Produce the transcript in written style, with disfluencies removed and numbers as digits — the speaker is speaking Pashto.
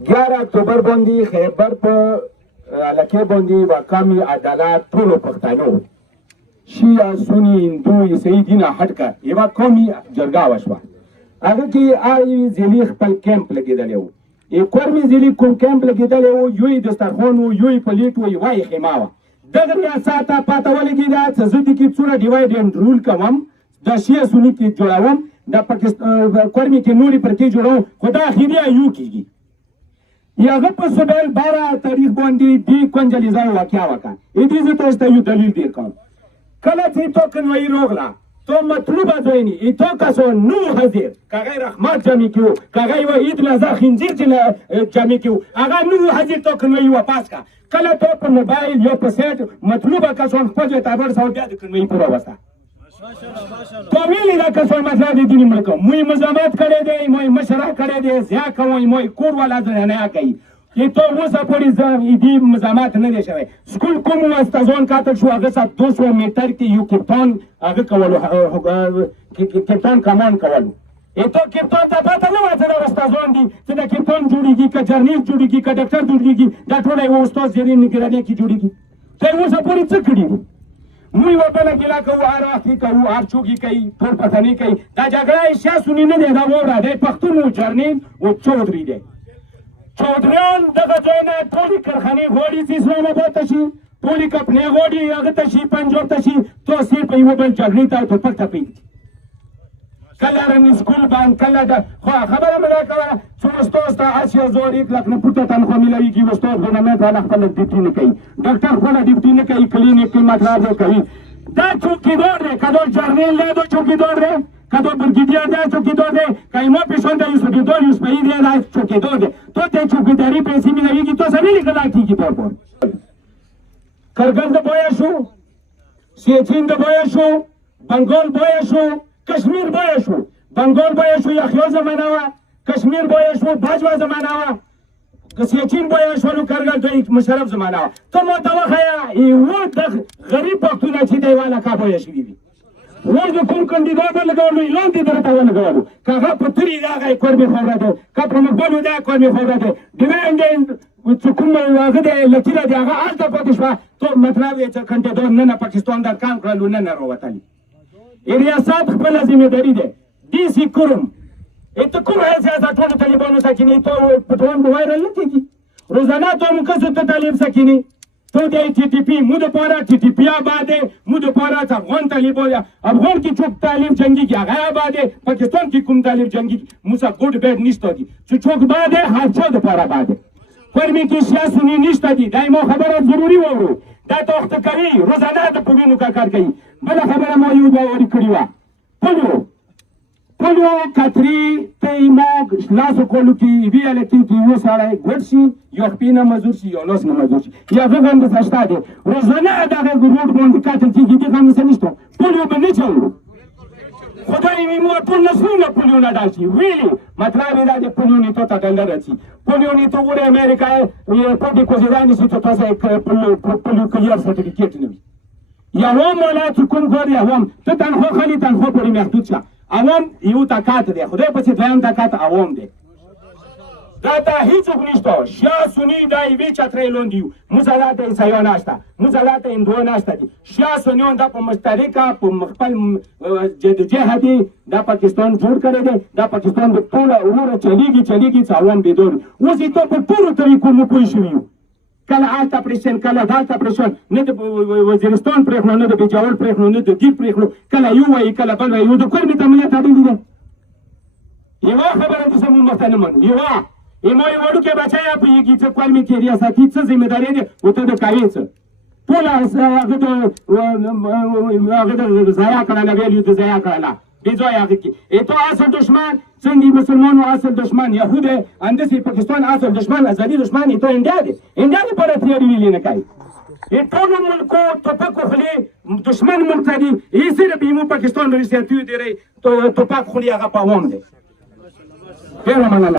11 اکتوبر باندې خیبر په علاقې باندې واقامي عدالت ټولو پښتنو شیعه سني هندو عیسائی دینه هټ کړه یوه قومي جرګه وشوه هغه کې آی ځینې خپل کیمپ لګېدلی و کورمې ځینې کوم کیمپ لګېدلی و یو یې دسترخوان و یو یې پلیټ و یوه یې خیمه وه دغه ریاست ته پته ولګېده چې زه دې کې څومره ډیوایډ اینډ رول کوم د شیعه سني کې جوړوم د کورمې کې نورې پرکې جوړوم خو دا اخري ایو کېږي هغه په سوبیل 12 تاریخ باندې دې کنجلیزه واقعه وکړه دې زه تاسو ته یو دلیل ډېر کوم کله چې توکنوایي راغله تو مطلوبه دوینی تو کسو نو حاضر کاغای رحمت جمعی کیو کاغای و عید لازا خنزیر جمعی کیو اگا نو حاضر توکنوایي واپس کا کله تو په موبایل یا په سیټ مطلوبه کسو خپل تعبیر سو بیا د کنوایي پورا وستا تو ویلی دا کسو مطلب دې دیني ملک موږ مزامات کړي دي موږ مشره کړي دي زیا کوي موږ کور ولا نه کوي تو اوسه پورې دې مزامات نه دي شوی سکول کوم استازون کاتل شو هغه 200 میټر کې یو کپتان هغه کولو کپتان کمان کولو تو کپتان ته پته نه وه چې دا استازون دي چې د کپتان جوړېږي که جرنیل جوړېږي که ډاکټر جوړېږي دا ټول یو استاد زیرین نګرانۍ کې جوړېږي ته اوسه پورې څه کړي دي موږ یوه بله ګیله کوو هر وخت یې کوو هر څوک یې کوي ټول پښتنې کوي دا جګړه یې شیعه سني نه دی دا واوره دی پښتون و جرنیل و چودري دی چودریان دغه ځای نه ټولې کارخانې غواړي چې اسلام آباد ته شي ټولې کمپنۍ غواړي هغه ته شي پنجاب ته شي تو صرف یوه بل جګړې ته ټوپک ته پرېږدي کله رنګ سکول باندې کله د خو خبره مې دا کوله چې استاد ته 80,000 1 लाख نه پورته تنخوا میلاویږي استاد ګورنمنټ والا خپله ډیوټي نه کوي ډاکټر خپله ډیوټي نه کوي کلینیک کې مطلب نه کوي دا چوکیدار دی که دا جرنیل دی دا چوکیدار دی که دا برگیدیار دی چوکیدار دی که ایما پیشان دی چوکیدار یوسفی دی دا چوکیدار دی تو ته چوکیداری پیسې میلاویږي تو سره لیکل کېږي بار کرګل د بایا شو سیچین د بایا شو بنگال بایا شو کشمیر بایا شو بنگال بایا شو یخیا زمانه وه کشمیر بایا شو باجوه زمانه وه سیچین بایا شو نو کرګل د مشرف زمانه وه ته ما ته وښیه یوه د غریب پښتونه چې دی والا کا بایا شوي دي اوس د کوم کاندیدان ولګولو اعلان دې درته ولګولو که هغه په ترې دی هغه یې کورمې خبره دی که په مقبولو دی کورمې خبره دی ډیمانډ دی چې کوم هغه دی لکیره دی هغه هلته پاتې شوه تو مطلب یې چې کاندیدان نن پاکستان در کام کړلو نن راوتلي ریاست خپله ذمهداري دی ډي سي کوروم ته کوم حیثیت د ټولو طالبانو سکینې تو په ټول وایرل نه کېږي روزانه تو مو کسو ته طالب سکینې تو دی T T P مو دپاره T T P آباد دی مو دپاره افغان طالبان افغان کې څوک طالب جنګي کې هغه آباد دی پاکستان کې کوم طالب جنګي مو څه ګوډ بیډ نشته دي چې څوک آباد دی هر چا دپاره آباد دی کورمې کې شیعه سني نشته دي دا ما خبره ضروري واورو دا توخته کوي روزانه د پولیونو کار کوي بله خبره ما یو باوري کړې وه پولیو کتري ته ما لاسو کولو کې وی الکتي کې یو سړی ګډ شي یو خپې نه مزور شي یو لاس نه مزور شي یا هغه هم داسې شته دی روزانه دغه روډ باندې کتل کېږي دغه هم څه نشته پولیو به نه چلو خدای مې مو ټول نسلونه پولیو نه ډال شي ویلي مطلب یې دا دی پولیو نیتو ته ډنډه رسي پولیو نیتو وړې امریکا پټې کوزیدانې شي چې تاسو پولیو کلیئر سرټیفیکیټ نه وي یوم ولایت کوم غواړي عوام ته تنخوا خالي تنخوا پورې محدود شه عوام یو طاقت دی خدای پسې دویم طاقت عوام دی دا ته هیڅوک نشته شیعه سني دا یوې چترۍ لاندې یو موږ هلته عیسایان نشته موږ هلته هندوان نشته دي شیعه سنیان دا په مشترکه په خپل جهدي دا پاکستان جوړ کړی دی دا پاکستان د ټوله وروره چلیږي چې عوام بیدار اوس یې ته په ټولو طریقو موږ پوه شوي یو کله هلته پرېښن کله دلته پرېښن نه د وزیرستان پرېښنو نه د پېجاور پرېښنو نه د دیر پرېښنو کله یو وایي کله بل وایي نو د کورمې تملیت اړینې ده یوه خبره دې زموږ مخته نه منو یوه ما یې وړوکی بچی یا پوهېږي چې کورمې کې ریاستي څه ذمهداري دی ورته د کوې څه ټوله هغه د ضایع کړله ویل د ضایع کړله بې ځایه هغه کې تو اصل دشمن څنګه مسلمانو اصل دشمن یهود اندسې پاکستان اصل دشمن ازادي دشمن تو انډیا دی انډیا دپاره تیاري ویلې نه کوي ټولو ملکو توپک خولې دشمن ملک ته دي یې صرف یمو پاکستان ریاستي دی توپک خولې هغه په عوام دی ډېره مننه